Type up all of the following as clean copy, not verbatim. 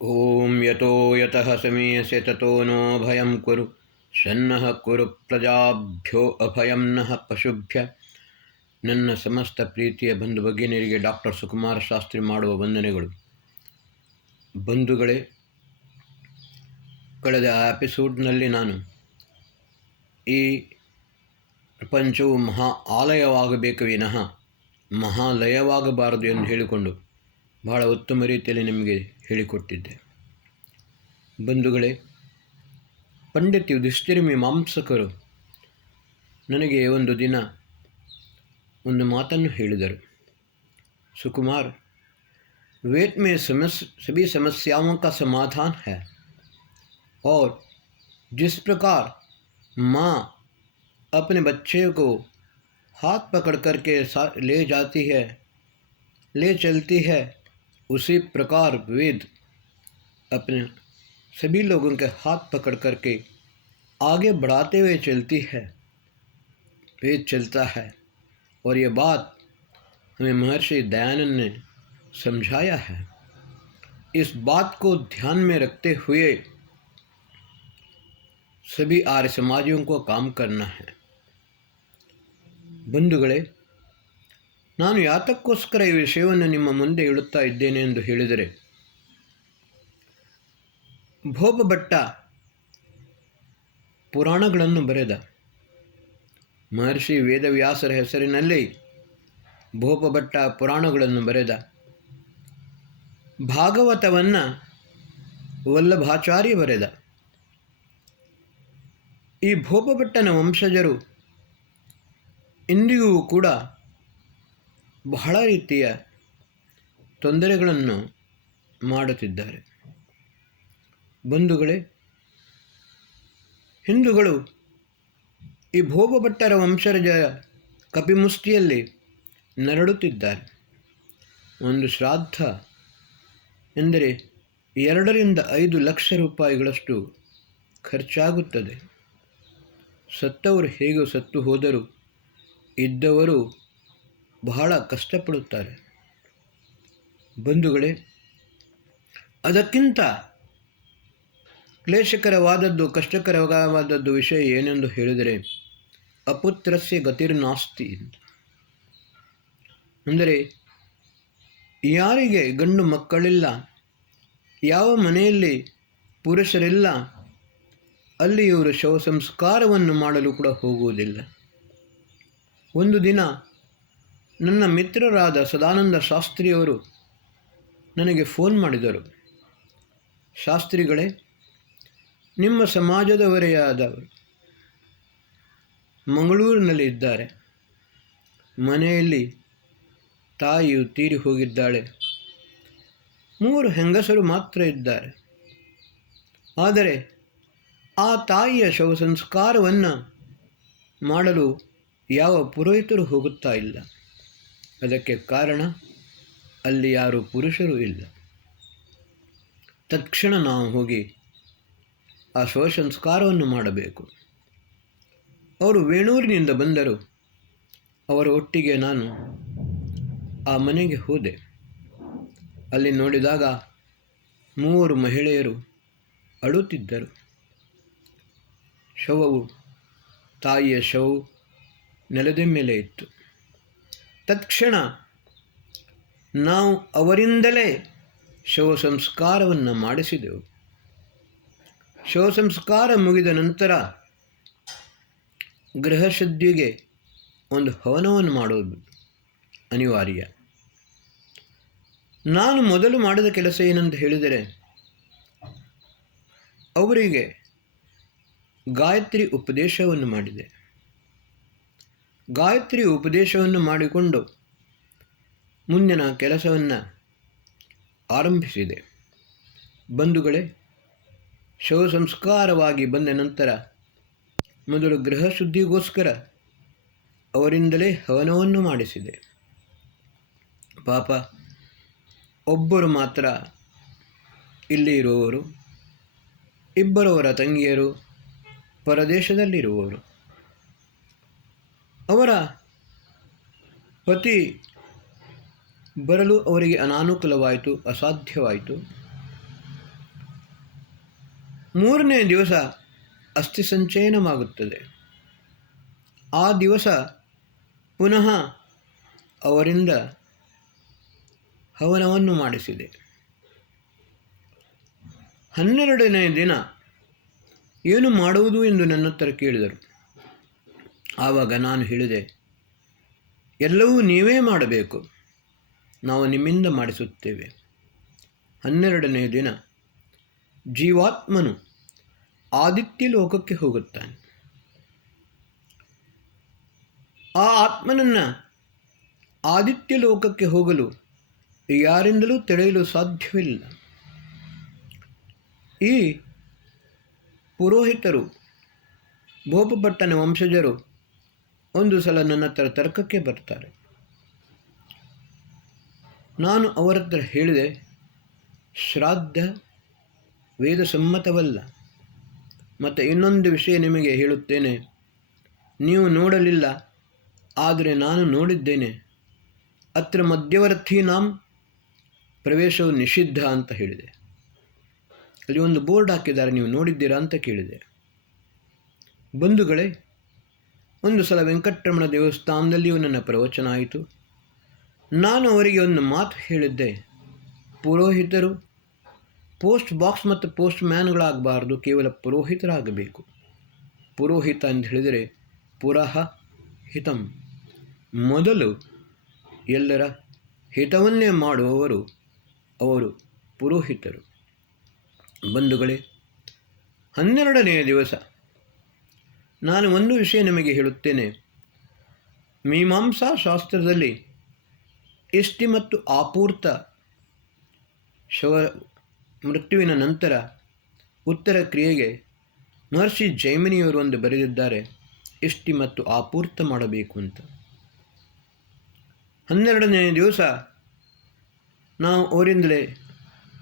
ಓಂ ಯತೋ ಯತಃ ಸಮೀಯಸೆ ತತೋ ನೋ ಭಯಂ ಕುರು ಸನ್ನಃ ಕುರು ಪ್ರಜಾಭ್ಯೋ ಅಭಯಂ ನಃ ಪಶುಭ್ಯ. ನನ್ನ ಸಮಸ್ತ ಪ್ರೀತಿಯ ಬಂಧು ಭಗಿನಿಯರಿಗೆ ಡಾಕ್ಟರ್ ಸುಕುಮಾರ ಶಾಸ್ತ್ರಿ ಮಾಡುವ ವಂದನೆಗಳು. ಬಂಧುಗಳೇ, ಕಳೆದ ಎಪಿಸೋಡ್ನಲ್ಲಿ ನಾನು ಈ ಪ್ರಪಂಚವು ಮಹಾ ಆಲಯವಾಗಬೇಕು ವಿನಃ ಮಹಾಲಯವಾಗಬಾರದು ಎಂದು ಹೇಳಿಕೊಂಡು ಬಹಳ ಉತ್ತಮ ರೀತಿಯಲ್ಲಿ ನಿಮಗೆ ಹೇಳಿಕೊಟ್ಟಿದ್ದೆ. ಬಂಧುಗಳೇ, ಪಂಡಿತ್ ಯುಧಿಷ್ಠಿರ ಮೀಮಾಂಸಕರು ನನಗೆ ಒಂದು ದಿನ ಒಂದು ಮಾತನ್ನು ಹೇಳಿದರು. सुकुमार, वेद में सभी समस्याओं का समाधान है और जिस प्रकार माँ अपने बच्चे को हाथ पकड़ करके ले जाती है, ले चलती है, उसी प्रकार वेद अपने सभी लोगों के हाथ पकड़ करके आगे बढ़ाते हुए चलती है, वेद चलता है. और ये बात हमें महर्षि दयानंद ने समझाया है. इस बात को ध्यान में रखते हुए सभी आर्य समाजियों को काम करना है. ಬಂಧುಗಳೇ, ನಾನು ಯಾತಕ್ಕೋಸ್ಕರ ಈ ವಿಷಯವನ್ನು ನಿಮ್ಮ ಮುಂದೆ ಇಡುತ್ತಾ ಇದ್ದೇನೆ ಎಂದು ಹೇಳಿದರೆ, ಭೋಬಭಟ್ಟ ಪುರಾಣಗಳನ್ನು ಬರೆದ ಮಹರ್ಷಿ ವೇದವ್ಯಾಸರ ಹೆಸರಿನಲ್ಲಿ ಭೋಬಭಟ್ಟ ಪುರಾಣಗಳನ್ನು ಬರೆದ, ಭಾಗವತವನ್ನು ವಲ್ಲಭಾಚಾರ್ಯ ಬರೆದ. ಈ ಭೋಬಭಟ್ಟನ ವಂಶಜರು ಇಂದಿಗೂ ಕೂಡ ಬಹಳ ರೀತಿಯ ತೊಂದರೆಗಳನ್ನು ಮಾಡುತ್ತಿದ್ದಾರೆ. ಬಂಧುಗಳೇ, ಹಿಂದೂಗಳು ಈ ಭೋಬಭಟ್ಟರ ವಂಶಜರ ಕಪಿಮುಷ್ಟಿಯಲ್ಲಿ ನರಳುತ್ತಿದ್ದಾರೆ. ಒಂದು ಶ್ರಾದ್ದ ಎಂದರೆ 2 ರಿಂದ 5 ಲಕ್ಷ ರೂಪಾಯಿಗಳಷ್ಟು ಖರ್ಚಾಗುತ್ತದೆ. ಸತ್ತವರು ಹೇಗೆ ಸತ್ತು ಹೋದರೂ ಇದ್ದವರು ಬಹಳ ಕಷ್ಟಪಡುತ್ತಾರೆ. ಬಂಧುಗಳೇ, ಅದಕ್ಕಿಂತ ಕ್ಲೇಶಕರವಾದದ್ದು, ಕಷ್ಟಕರವಾದದ್ದು ವಿಷಯ ಏನೆಂದು ಹೇಳಿದರೆ, ಅಪುತ್ರಸ್ಯ ಗತಿರ್ನಾಸ್ತಿ. ಅಂದರೆ ಯಾರಿಗೆ ಗಂಡು ಮಕ್ಕಳಿಲ್ಲ, ಯಾವ ಮನೆಯಲ್ಲಿ ಪುರುಷರಿಲ್ಲ, ಅಲ್ಲಿ ಇವರು ಶವ ಸಂಸ್ಕಾರವನ್ನು ಮಾಡಲು ಕೂಡ ಹೋಗುವುದಿಲ್ಲ. ಒಂದು ದಿನ ನನ್ನ ಮಿತ್ರರಾದ ಸದಾನಂದ ಶಾಸ್ತ್ರಿಯವರು ನನಗೆ ಫೋನ್ ಮಾಡಿದರು. ಶಾಸ್ತ್ರಿಗಳೇ, ನಿಮ್ಮ ಸಮಾಜದವರೇ ಆದವರು ಮಂಗಳೂರಿನಲ್ಲಿ ಇದ್ದಾರೆ. ಮನೆಯಲ್ಲಿ ತಾಯಿಯು ತೀರಿ ಹೋಗಿದ್ದಾಳೆ. 3 ಹೆಂಗಸರು ಮಾತ್ರ ಇದ್ದಾರೆ. ಆದರೆ ಆ ತಾಯಿಯ ಶವ ಸಂಸ್ಕಾರವನ್ನು ಮಾಡಲು ಯಾವ ಪುರೋಹಿತರು ಹೋಗುತ್ತಾ ಇಲ್ಲ. ಅದಕ್ಕೆ ಕಾರಣ ಅಲ್ಲಿ ಯಾರು ಪುರುಷರು ಇಲ್ಲ. ತಕ್ಷಣ ನಾವು ಹೋಗಿ ಆ ಶವ ಸಂಸ್ಕಾರವನ್ನು ಮಾಡಬೇಕು. ಅವರು ವೇಣೂರಿನಿಂದ ಬಂದರು. ಅವರ ಒಟ್ಟಿಗೆ ನಾನು ಆ ಮನೆಗೆ ಹೋದೆ. ಅಲ್ಲಿ ನೋಡಿದಾಗ 3 ಮಹಿಳೆಯರು ಅಳುತ್ತಿದ್ದರು. ಶವವು, ತಾಯಿಯ ಶವವು ನೆಲದ ಮೇಲೆ ಇತ್ತು. ತಕ್ಷಣ ನಾವು ಅವರಿಂದಲೇ ಶವ ಸಂಸ್ಕಾರವನ್ನು ಮಾಡಿಸಿದೆವು. ಶವ ಸಂಸ್ಕಾರ ಮುಗಿದ ನಂತರ ಗೃಹಶುದ್ಧಿಗೆ ಒಂದು ಹವನವನ್ನು ಮಾಡುವುದು ಅನಿವಾರ್ಯ. ನಾನು ಮೊದಲು ಮಾಡಿದ ಕೆಲಸ ಏನೆಂದು ಹೇಳಿದರೆ, ಅವರಿಗೆ ಗಾಯತ್ರಿ ಉಪದೇಶವನ್ನು ಮಾಡಿದೆ. ಗಾಯತ್ರಿ ಉಪದೇಶವನ್ನು ಮಾಡಿಕೊಂಡು ಮುಂದಿನ ಕೆಲಸವನ್ನು ಆರಂಭಿಸಿದೆ. ಬಂಧುಗಳೇ, ಶವ ಸಂಸ್ಕಾರವಾಗಿ ಬಂದ ನಂತರ ಮೊದಲು ಗೃಹಶುದ್ಧಿಗೋಸ್ಕರ ಅವರಿಂದಲೇ ಹವನವನ್ನು ಮಾಡಿಸಿದೆ. ಪಾಪ, ಒಬ್ಬರು ಮಾತ್ರ ಇಲ್ಲಿ ಇರುವವರು, 2 ಅವರ ತಂಗಿಯರು ಪರದೇಶದಲ್ಲಿರುವವರು. ಅವರ ಪತಿ ಬರಲು ಅವರಿಗೆ ಅನಾನುಕೂಲವಾಯಿತು, ಅಸಾಧ್ಯವಾಯಿತು. ಮೂರನೇ ದಿವಸ ಅಸ್ಥಿ ಸಂಚಯನವಾಗುತ್ತದೆ. ಆ ದಿವಸ ಪುನಃ ಅವರಿಂದ ಹವನವನ್ನು ಮಾಡಿಸಿದೆ. 12ನೇ ದಿನ ಏನು ಮಾಡುವುದು ಎಂದು ನನ್ನ ಹತ್ರ ಕೇಳಿದರು. ಆವಾಗ ನಾನು ಹೇಳಿದೆ, ಎಲ್ಲವೂ ನೀವೇ ಮಾಡಬೇಕು, ನಾವು ನಿಮ್ಮಿಂದ ಮಾಡಿಸುತ್ತೇವೆ. 12ನೇ ದಿನ ಜೀವಾತ್ಮನು ಆದಿತ್ಯ ಲೋಕಕ್ಕೆ ಹೋಗುತ್ತಾನೆ. ಆ ಆತ್ಮನನ್ನು ಆದಿತ್ಯ ಲೋಕಕ್ಕೆ ಹೋಗಲು ಯಾರಿಂದಲೂ ತಡೆಯಲು ಸಾಧ್ಯವಿಲ್ಲ. ಈ ಪುರೋಹಿತರು, ಭೋಪಪಟ್ಟಣ ವಂಶಜರು ಒಂದು ಸಲ ನನ್ನ ಹತ್ರ ತರ್ಕಕ್ಕೆ ಬರ್ತಾರೆ. ನಾನು ಅವರ ಹತ್ರ ಹೇಳಿದೆ, ಶ್ರಾದ್ದ ವೇದ ಸಮ್ಮತವಲ್ಲ. ಮತ್ತು ಇನ್ನೊಂದು ವಿಷಯ ನಿಮಗೆ ಹೇಳುತ್ತೇನೆ, ನೀವು ನೋಡಲಿಲ್ಲ, ಆದರೆ ನಾನು ನೋಡಿದ್ದೇನೆ. ಅತ್ರ ಮಧ್ಯವರ್ತೀನಾಂ ಪ್ರವೇಶವು ನಿಷಿದ್ಧ ಅಂತ ಹೇಳಿದೆ. ಅಲ್ಲಿ ಒಂದು ಬೋರ್ಡ್ ಹಾಕಿದ್ದಾರೆ, ನೀವು ನೋಡಿದ್ದೀರಾ ಅಂತ ಕೇಳಿದೆ. ಬಂಧುಗಳೇ, ಒಂದು ಸಲ ವೆಂಕಟರಮಣ ದೇವಸ್ಥಾನದಲ್ಲಿಯೂ ನನ್ನ ಪ್ರವಚನ ಆಯಿತು. ನಾನು ಅವರಿಗೆ ಒಂದು ಮಾತು ಹೇಳಿದ್ದೆ, ಪುರೋಹಿತರು ಪೋಸ್ಟ್ ಬಾಕ್ಸ್ ಮತ್ತು ಪೋಸ್ಟ್ ಮ್ಯಾನ್ಗಳಾಗಬಾರ್ದು, ಕೇವಲ ಪುರೋಹಿತರಾಗಬೇಕು. ಪುರೋಹಿತ ಅಂತ ಹೇಳಿದರೆ ಪುರಃ ಹಿತಂ, ಮೊದಲು ಎಲ್ಲರ ಹಿತವನ್ನೇ ಮಾಡುವವರು ಅವರು ಪುರೋಹಿತರು. ಬಂಧುಗಳೇ, 12ನೆಯ ದಿವಸ ನಾನು ಒಂದು ವಿಷಯ ನಿಮಗೆ ಹೇಳುತ್ತೇನೆ. ಮೀಮಾಂಸಾ ಶಾಸ್ತ್ರದಲ್ಲಿ ಇಷ್ಟಿ ಮತ್ತು ಆಪೂರ್ತ ಮೃತ್ಯುವಿನ ನಂತರ ಉತ್ತರ ಕ್ರಿಯೆಗೆ ಮಹರ್ಷಿ ಜೈಮಿನಿಯವರು ಒಂದು ಬರೆದಿದ್ದಾರೆ, ಇಷ್ಟಿ ಮತ್ತು ಆಪೂರ್ತ ಮಾಡಬೇಕು ಅಂತ. 12ನೇ ದಿವಸ ನಾವು ಅವರಿಂದಲೇ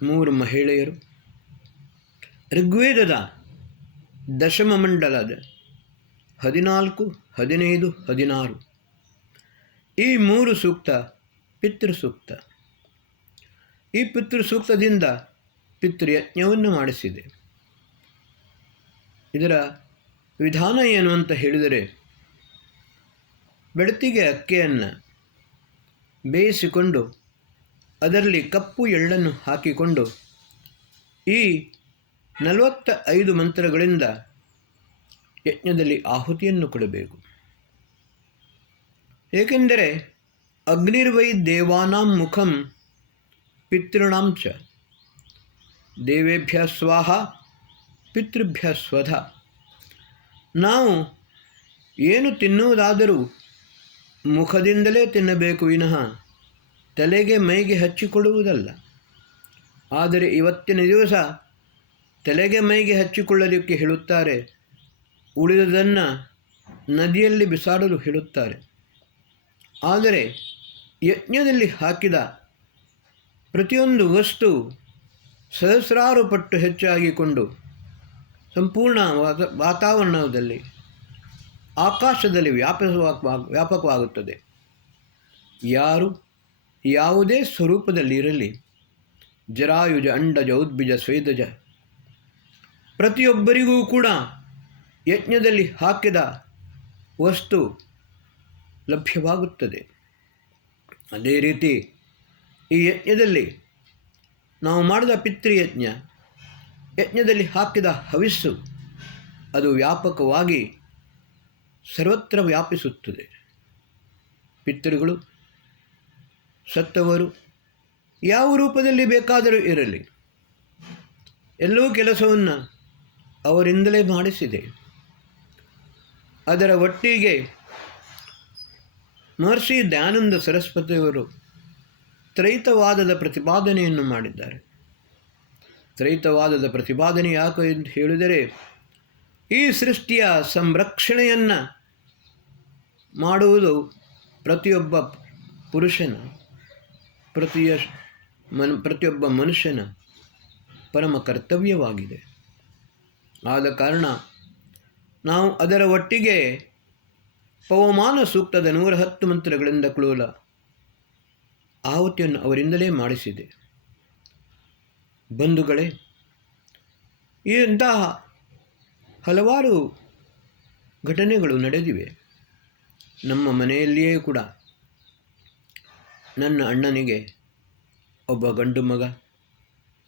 3 ಮಹಿಳೆಯರು ಋಗ್ವೇದದ ದಶಮ ಮಂಡಲದ 14, 15, 16 ಈ 3 ಸೂಕ್ತ ಪಿತೃಸೂಕ್ತ. ಈ ಪಿತೃಸೂಕ್ತದಿಂದ ಪಿತೃಯಜ್ಞವನ್ನು ಮಾಡಿಸಿದೆ. ಇದರ ವಿಧಾನ ಏನು ಅಂತ ಹೇಳಿದರೆ, ಬೆಳತಿಗೆ ಅಕ್ಕಿಯನ್ನು ಬೇಯಿಸಿಕೊಂಡು ಅದರಲ್ಲಿ ಕಪ್ಪು ಎಳ್ಳನ್ನು ಹಾಕಿಕೊಂಡು ಈ 45 ಮಂತ್ರಗಳಿಂದ ಯಜ್ಞದಲ್ಲಿ ಆಹುತಿಯನ್ನು ಕೊಡಬೇಕು. ಏಕೆಂದರೆ ಅಗ್ನಿರ್ವೈ ದೇವಾನಾಂ ಮುಖಂ ಪಿತೃಣಾಂ ಚ, ದೇವೇಭ್ಯ ಸ್ವಾಹ ಪಿತೃಭ್ಯ ಸ್ವಧ. ನಾವು ಏನು ತಿನ್ನುವುದಾದರೂ ಮುಖದಿಂದಲೇ ತಿನ್ನಬೇಕು ವಿನಃ ತಲೆಗೆ ಮೈಗೆ ಹಚ್ಚಿಕೊಳ್ಳುವುದಲ್ಲ. ಆದರೆ ಇವತ್ತಿನ ದಿವಸ ತಲೆಗೆ ಮೈಗೆ ಹಚ್ಚಿಕೊಳ್ಳಲಿಕ್ಕೆ ಹೇಳುತ್ತಾರೆ, ಉಳಿದದನ್ನು ನದಿಯಲ್ಲಿ ಬಿಸಾಡಲು ಹೇಳುತ್ತಾರೆ. ಆದರೆ ಯಜ್ಞದಲ್ಲಿ ಹಾಕಿದ ಪ್ರತಿಯೊಂದು ವಸ್ತು ಸಹಸ್ರಾರು ಪಟ್ಟು ಹೆಚ್ಚಾಗಿಕೊಂಡು ಸಂಪೂರ್ಣ ವಾತಾವರಣದಲ್ಲಿ ಆಕಾಶದಲ್ಲಿ ವ್ಯಾಪಕವಾಗುತ್ತದೆ. ಯಾರು ಯಾವುದೇ ಸ್ವರೂಪದಲ್ಲಿರಲಿ, ಜರಾಯುಜ ಅಂಡಜ ಉದ್ಭಿಜ ಸ್ವೇದಜ, ಪ್ರತಿಯೊಬ್ಬರಿಗೂ ಕೂಡ ಯಜ್ಞದಲ್ಲಿ ಹಾಕಿದ ವಸ್ತು ಲಭ್ಯವಾಗುತ್ತದೆ. ಅದೇ ರೀತಿ ಈ ಯಜ್ಞದಲ್ಲಿ ನಾವು ಮಾಡಿದ ಪಿತೃಯಜ್ಞ, ಯಜ್ಞದಲ್ಲಿ ಹಾಕಿದ ಹವಿಸ್ಸು ಅದು ವ್ಯಾಪಕವಾಗಿ ಸರ್ವತ್ರ ವ್ಯಾಪಿಸುತ್ತದೆ. ಪಿತೃಗಳು ಸತ್ತವರು ಯಾವ ರೂಪದಲ್ಲಿ ಬೇಕಾದರೂ ಇರಲಿ, ಎಲ್ಲೂ ಕೆಲಸವನ್ನು ಅವರಿಂದಲೇ ಮಾಡಿಸಿದೆ. ಅದರ ಒಟ್ಟಿಗೆ ಮಹರ್ಷಿ ದಯಾನಂದ ಸರಸ್ವತಿಯವರು ತ್ರೈತವಾದದ ಪ್ರತಿಪಾದನೆಯನ್ನು ಮಾಡಿದ್ದಾರೆ. ತ್ರೈತವಾದದ ಪ್ರತಿಪಾದನೆ ಯಾಕೆ ಎಂದು ಹೇಳಿದರೆ, ಈ ಸೃಷ್ಟಿಯ ಸಂರಕ್ಷಣೆಯನ್ನು ಮಾಡುವುದು ಪ್ರತಿಯೊಬ್ಬ ಪುರುಷನ, ಪ್ರತಿಯೊಬ್ಬ ಮನುಷ್ಯನ ಪರಮ ಕರ್ತವ್ಯವಾಗಿದೆ. ಆದ ಕಾರಣ ನಾವು ಅದರ ಒಟ್ಟಿಗೆ ಪವಮಾನ ಸೂಕ್ತದ 110 ಮಂತ್ರಗಳಿಂದ ಕೂಡಿದ ಆಹುತಿಯನ್ನು ಅವರಿಂದಲೇ ಮಾಡಿಸಿದೆ. ಬಂಧುಗಳೇ, ಇಂತಹ ಹಲವಾರು ಘಟನೆಗಳು ನಡೆದಿವೆ. ನಮ್ಮ ಮನೆಯಲ್ಲಿಯೇ ಕೂಡ ನನ್ನ ಅಣ್ಣನಿಗೆ ಒಬ್ಬ ಗಂಡು ಮಗ,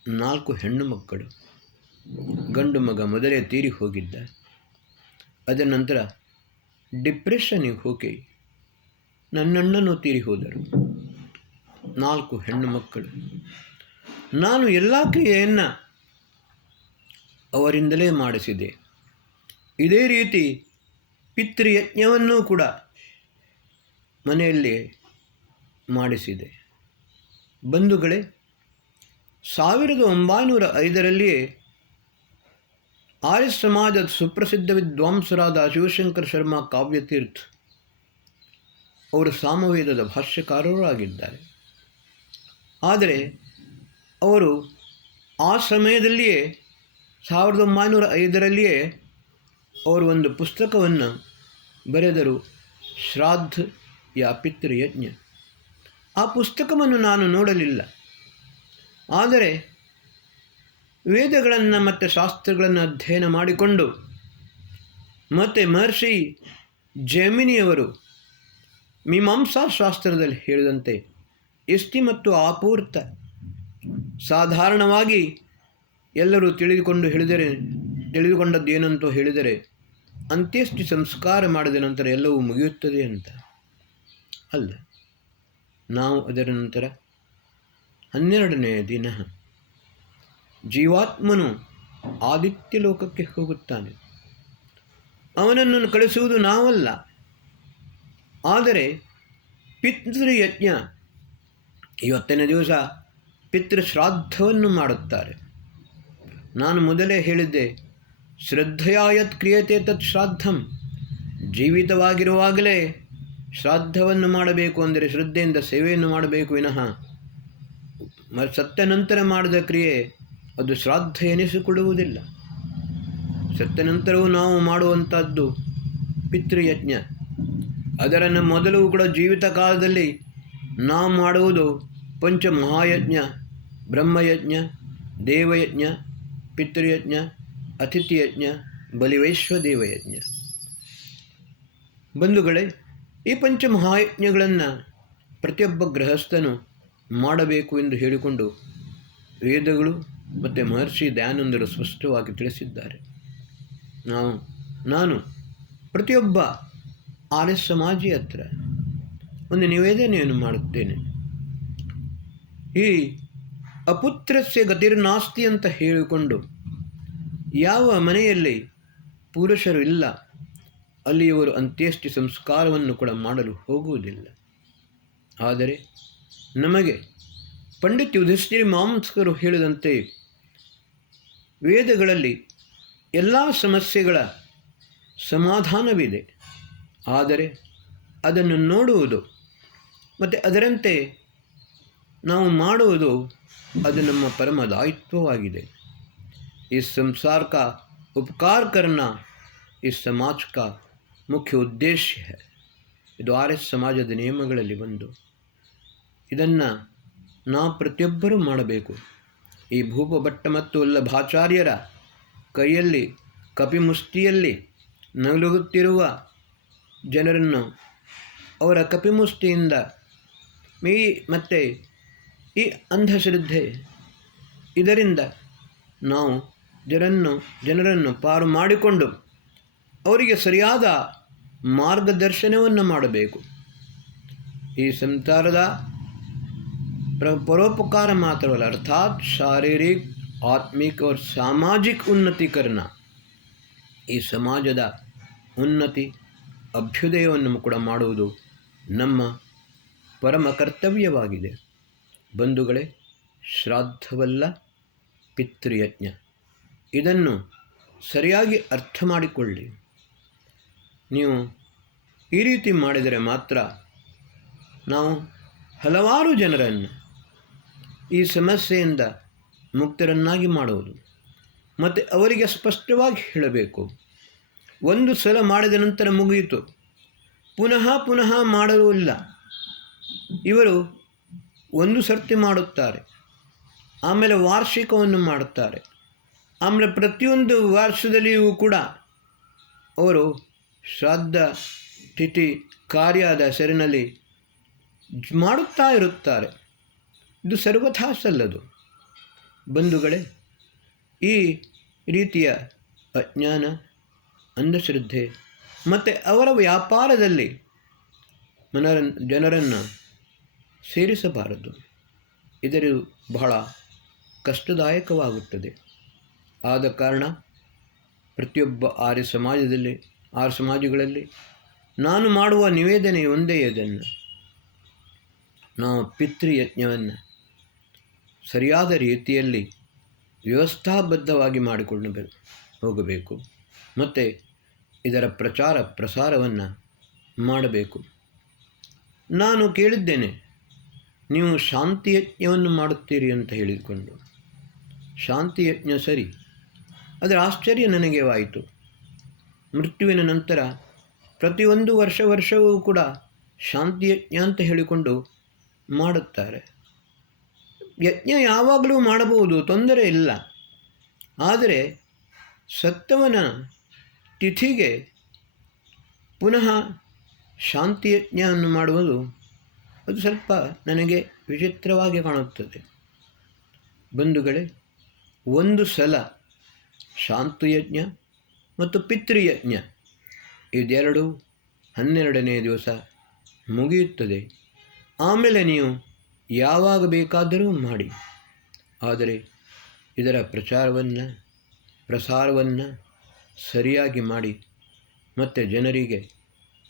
4 ಹೆಣ್ಣು ಮಕ್ಕಳು. ಗಂಡು ಮಗ ಮೊದಲೇ ತೀರಿ ಹೋಗಿದ್ದ. ಅದರ ನಂತರ ಡಿಪ್ರೆಷನ್ನಿಗೆ ಹೋಗಿ ನನ್ನಣ್ಣನೂ ತೀರಿ ಹೋದರು. 4 ಹೆಣ್ಣು ಮಕ್ಕಳು. ನಾನು ಎಲ್ಲ ಕ್ರಿಯೆಯನ್ನು ಅವರಿಂದಲೇ ಮಾಡಿಸಿದೆ. ಇದೇ ರೀತಿ ಪಿತೃಯಜ್ಞವನ್ನೂ ಕೂಡ ಮನೆಯಲ್ಲಿ ಮಾಡಿಸಿದೆ. ಬಂಧುಗಳೇ, 1905 ಆರ್ಯ ಸಮಾಜದ ಸುಪ್ರಸಿದ್ಧ ವಿದ್ವಾಂಸರಾದ ಶಿವಶಂಕರ ಶರ್ಮಾ ಕಾವ್ಯತೀರ್ಥ ಅವರು ಸಾಮವೇದದ ಭಾಷ್ಯಕಾರರೂ ಆಗಿದ್ದಾರೆ. ಆದರೆ ಅವರು ಆ ಸಮಯದಲ್ಲಿಯೇ 1905 ಅವರು ಒಂದು ಪುಸ್ತಕವನ್ನು ಬರೆದರು, ಶ್ರಾದ್ಧ ಯಾ ಪಿತೃಯಜ್ಞ. ಆ ಪುಸ್ತಕವನ್ನು ನಾನು ನೋಡಲಿಲ್ಲ. ಆದರೆ ವೇದಗಳನ್ನು ಮತ್ತು ಶಾಸ್ತ್ರಗಳನ್ನು ಅಧ್ಯಯನ ಮಾಡಿಕೊಂಡು ಮತ್ತು ಮಹರ್ಷಿ ಜೈಮಿನಿಯವರು ಮೀಮಾಂಸಾ ಶಾಸ್ತ್ರದಲ್ಲಿ ಹೇಳಿದಂತೆ ಇಷ್ಟಿ ಮತ್ತು ಆಪೂರ್ತ ಸಾಧಾರಣವಾಗಿ ಎಲ್ಲರೂ ತಿಳಿದುಕೊಂಡದ್ದು ಏನಂತೂ ಹೇಳಿದರೆ ಅಂತ್ಯೇಷ್ಟಿ ಸಂಸ್ಕಾರ ಮಾಡಿದ ನಂತರ ಎಲ್ಲವೂ ಮುಗಿಯುತ್ತದೆ ಅಂತ. ಅಲ್ಲ, ನಾವು ಅದರ ನಂತರ 12ನೇ ದಿನ ಜೀವಾತ್ಮನು ಆದಿತ್ಯ ಲೋಕಕ್ಕೆ ಹೋಗುತ್ತಾನೆ. ಅವನನ್ನು ಕಳಿಸುವುದು ನಾವಲ್ಲ, ಆದರೆ ಪಿತೃಯಜ್ಞ. ಇವತ್ತಿನ ದಿವಸ ಪಿತೃಶ್ರಾದ್ದವನ್ನು ಮಾಡುತ್ತಾರೆ. ನಾನು ಮೊದಲೇ ಹೇಳಿದ್ದೆ, ಶ್ರದ್ಧೆಯ ಯತ್ ಕ್ರಿಯತೆ ತತ್ ಶ್ರಾದ್ದಂ. ಜೀವಿತವಾಗಿರುವಾಗಲೇ ಶ್ರಾದ್ದವನ್ನು ಮಾಡಬೇಕು, ಅಂದರೆ ಶ್ರದ್ಧೆಯಿಂದ ಸೇವೆಯನ್ನು ಮಾಡಬೇಕು ವಿನಃ ಸತ್ತ ನಂತರ ಮಾಡಿದ ಕ್ರಿಯೆ ಅದು ಶ್ರಾದ್ದ ಎನಿಸಿಕೊಳ್ಳುವುದಿಲ್ಲ. ಸತ್ತ ನಂತರವೂ ನಾವು ಮಾಡುವಂಥದ್ದು ಪಿತೃಯಜ್ಞ. ಅದರ ಮೊದಲು ಕೂಡ ಜೀವಿತ ಕಾಲದಲ್ಲಿ ನಾವು ಮಾಡುವುದು ಪಂಚಮಹಾಯಜ್ಞ, ಬ್ರಹ್ಮಯಜ್ಞ, ದೇವಯಜ್ಞ, ಪಿತೃಯಜ್ಞ, ಅತಿಥಿಯಜ್ಞ, ಬಲಿವೈಶ್ವದೇವಯಜ್ಞ. ಬಂಧುಗಳೇ, ಈ ಪಂಚಮಹಾಯಜ್ಞಗಳನ್ನು ಪ್ರತಿಯೊಬ್ಬ ಗೃಹಸ್ಥನು ಮಾಡಬೇಕು ಎಂದು ಹೇಳಿಕೊಂಡು ವೇದಗಳು ಮತ್ತು ಮಹರ್ಷಿ ದಯಾನಂದರು ಸ್ಪಷ್ಟವಾಗಿ ತಿಳಿಸಿದ್ದಾರೆ. ನಾನು ಪ್ರತಿಯೊಬ್ಬ ಆರ್ಯ ಸಮಾಜಿ ಹತ್ರ ಒಂದು ನಿವೇದನೆಯನ್ನು ಮಾಡುತ್ತೇನೆ. ಈ ಅಪುತ್ರಸ್ಯ ಗತಿರ್ನಾಸ್ತಿ ಅಂತ ಹೇಳಿಕೊಂಡು ಯಾವ ಮನೆಯಲ್ಲಿ ಪುರುಷರು ಇಲ್ಲ ಅಲ್ಲಿ ಇವರು ಅಂತ್ಯೇಷ್ಟಿ ಸಂಸ್ಕಾರವನ್ನು ಕೂಡ ಮಾಡಲು ಹೋಗುವುದಿಲ್ಲ. ಆದರೆ ನಮಗೆ ಪಂಡಿತ್ ಯುಧಿಷ್ಠಿರ ಮೀಮಾಂಸಕರು ಹೇಳಿದಂತೆ ವೇದಗಳಲ್ಲಿ ಎಲ್ಲ ಸಮಸ್ಯೆಗಳ ಸಮಾಧಾನವಿದೆ. ಆದರೆ ಅದನ್ನು ನೋಡುವುದು ಮತ್ತು ಅದರಂತೆ ನಾವು ಮಾಡುವುದು ಅದು ನಮ್ಮ ಪರಮ दायित्वವಾಗಿದೆ. इस संसार का उपकार करना इस समाज का मुख्य उद्देश्य है. ಇದು ಆರ್ಯ ಸಮಾಜದ ನಿಯಮಗಳಲ್ಲಿ ಒಂದು. ಇದನ್ನು ನಾವು ಪ್ರತಿಯೊಬ್ಬರೂ ಮಾಡಬೇಕು. ಈ ಭೂಪಭಟ್ಟ ಮತ್ತು ವಲ್ಲಭಾಚಾರ್ಯರ ಕೈಯಲ್ಲಿ ಕಪಿಮುಷ್ಟಿಯಲ್ಲಿ ನಲುಗುತ್ತಿರುವ ಜನರನ್ನು ಅವರ ಕಪಿಮುಷ್ಟಿಯಿಂದ ಮತ್ತು ಈ ಅಂಧಶ್ರದ್ಧೆ ಇದರಿಂದ ನಾವು ಜನರನ್ನು ಪಾರು ಮಾಡಿಕೊಂಡು ಅವರಿಗೆ ಸರಿಯಾದ ಮಾರ್ಗದರ್ಶನವನ್ನು ಮಾಡಬೇಕು. ಈ ಸಂಸಾರದ ಪರೋಪಕಾರ ಮಾತ್ರವಲ್ಲ, ಅರ್ಥಾತ್ ಶಾರೀರಿಕ, ಆತ್ಮಿಕ और ಸಾಮಾಜಿಕ ಉನ್ನತೀಕರಣ, ಈ ಸಮಾಜದ ಉನ್ನತಿ ಅಭ್ಯುದಯವನ್ನು ಕೂಡ ಮಾಡುವುದು ನಮ್ಮ ಪರಮ ಕರ್ತವ್ಯವಾಗಿದೆ. ಬಂಧುಗಳೇ, ಶ್ರಾದ್ದವಲ್ಲ ಪಿತೃಯಜ್ಞ. ಇದನ್ನು ಸರಿಯಾಗಿ ಅರ್ಥ ಮಾಡಿಕೊಳ್ಳಿ. ನೀವು ಈ ರೀತಿ ಮಾಡಿದರೆ ಮಾತ್ರ ನಾವು ಹಲವಾರು ಜನರನ್ನು ಈ ಸಮಸ್ಯೆಯಿಂದ ಮುಕ್ತರನ್ನಾಗಿ ಮಾಡುವುದು. ಮತ್ತು ಅವರಿಗೆ ಸ್ಪಷ್ಟವಾಗಿ ಹೇಳಬೇಕು, ಒಂದು ಸಲ ಮಾಡಿದ ನಂತರ ಮುಗಿಯಿತು, ಪುನಃ ಮಾಡಲೂ ಇಲ್ಲ. ಇವರು ಒಂದು ಸರ್ತಿ ಮಾಡುತ್ತಾರೆ, ಆಮೇಲೆ ವಾರ್ಷಿಕವನ್ನು ಮಾಡುತ್ತಾರೆ, ಆಮೇಲೆ ಪ್ರತಿಯೊಂದು ವರ್ಷದಲ್ಲಿಯೂ ಕೂಡ ಅವರು ಶ್ರಾದ್ದ ತಿಥಿ ಕಾರ್ಯದ ಹೆಸರಿನಲ್ಲಿ ಮಾಡುತ್ತಾ ಇರುತ್ತಾರೆ. ಇದು ಸರ್ವಥಾ ಸಲ್ಲದು. ಬಂಧುಗಳೇ, ಈ ರೀತಿಯ ಅಜ್ಞಾನ, ಅಂಧಶ್ರದ್ಧೆ ಮತ್ತು ಅವರ ವ್ಯಾಪಾರದಲ್ಲಿ ಜನರನ್ನು ಸೇರಿಸಬಾರದು. ಇದರ ಬಹಳ ಕಷ್ಟದಾಯಕವಾಗುತ್ತದೆ. ಆದ ಕಾರಣ ಪ್ರತಿಯೊಬ್ಬ ಆರ್ಯ ಸಮಾಜಗಳಲ್ಲಿ ನಾನು ಮಾಡುವ ನಿವೇದನೆ ಒಂದೇ ಇದನ್ನು, ನಾವು ಪಿತೃಯಜ್ಞವನ್ನು ಸರಿಯಾದ ರೀತಿಯಲ್ಲಿ ವ್ಯವಸ್ಥಾಬದ್ಧವಾಗಿ ಮಾಡಿಕೊಂಡು ಹೋಗಬೇಕು ಮತ್ತು ಇದರ ಪ್ರಸಾರವನ್ನು ಮಾಡಬೇಕು. ನಾನು ಕೇಳಿದ್ದೇನೆ, ನೀವು ಶಾಂತಿಯಜ್ಞವನ್ನು ಮಾಡುತ್ತೀರಿ ಅಂತ ಹೇಳಿಕೊಂಡು. ಶಾಂತಿಯಜ್ಞ ಸರಿ, ಅದರ ಆಶ್ಚರ್ಯ ನನಗೇವಾಯಿತು. ಮೃತ್ಯುವಿನ ನಂತರ ಪ್ರತಿಯೊಂದು ವರ್ಷವೂ ಕೂಡ ಶಾಂತಿಯಜ್ಞ ಅಂತ ಹೇಳಿಕೊಂಡು ಮಾಡುತ್ತಾರೆ. ಯಜ್ಞ ಯಾವಾಗಲೂ ಮಾಡಬಹುದು, ತೊಂದರೆ ಇಲ್ಲ. ಆದರೆ ಸತ್ತವನ ತಿಥಿಗೆ ಪುನಃ ಶಾಂತಿಯಜ್ಞವನ್ನು ಮಾಡುವುದು ಅದು ಸ್ವಲ್ಪ ನನಗೆ ವಿಚಿತ್ರವಾಗಿ ಕಾಣುತ್ತದೆ. ಬಂಧುಗಳೇ, ಒಂದು ಸಲ ಶಾಂತಿಯಜ್ಞ ಮತ್ತು ಪಿತೃಯಜ್ಞ ಇದೆರಡು 12ನೇ ದಿವಸ ಮುಗಿಯುತ್ತದೆ. ಆಮೇಲೆ ನೀವು ಯಾವಾಗ ಬೇಕಾದರೂ ಮಾಡಿ. ಆದರೆ ಇದರ ಪ್ರಸಾರವನ್ನು ಸರಿಯಾಗಿ ಮಾಡಿ ಮತ್ತು ಜನರಿಗೆ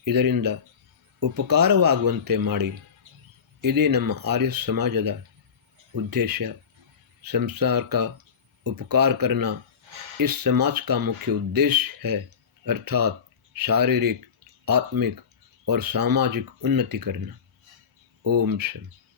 ಇದರಿಂದ ಉಪಕಾರವಾಗುವಂತೆ ಮಾಡಿ. ಇದೇ ನಮ್ಮ आर्य समाजದ उद्देश्य। संसार का उपकार करना इस समाज का मुख्य उद्देश्य है, अर्थात शारीरिक, आत्मिक और सामाजिक उन्नति करना। ओम शांति।